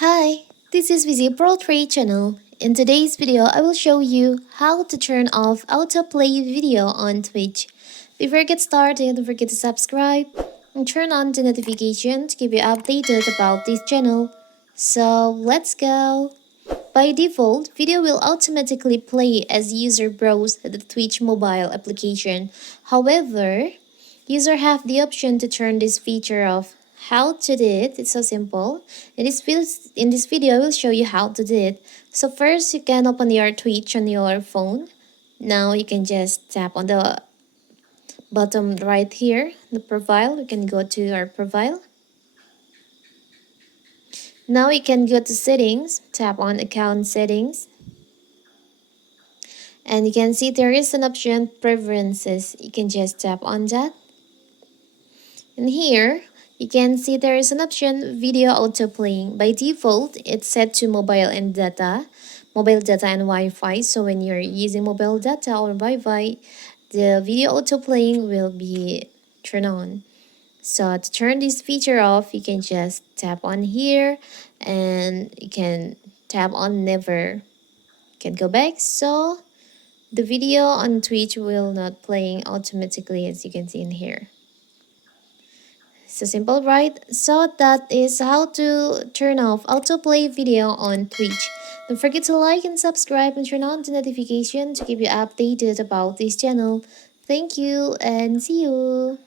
Hi, this is Visi Pro 3 channel. In today's video, I will show you how to turn off autoplay video on Twitch. Before I get started, don't forget to subscribe and turn on the notification to keep you updated about this channel. So let's go! By default, video will automatically play as user browse the Twitch mobile application. However, user have the option to turn this feature off. How to do it? It's so simple. In this video, I will show you how to do it. So first, you can open your Twitch on your phone. Now you can just tap on the bottom right here, the profile. We can go to our profile. Now you can go to settings, tap on account settings. And you can see there is an option preferences. You can just tap on that. And here you can see there is an option video autoplaying. By default, it's set to mobile data and Wi-Fi. So when you're using mobile data or Wi-Fi, the video autoplaying will be turned on. So to turn this feature off, you can just tap on here and you can tap on never. You can go back. So the video on Twitch will not playing automatically, as you can see in here. So simple, right? So that is how to turn off autoplay video on Twitch. Don't forget to like and subscribe and turn on the notification to keep you updated about this channel. Thank you and see you.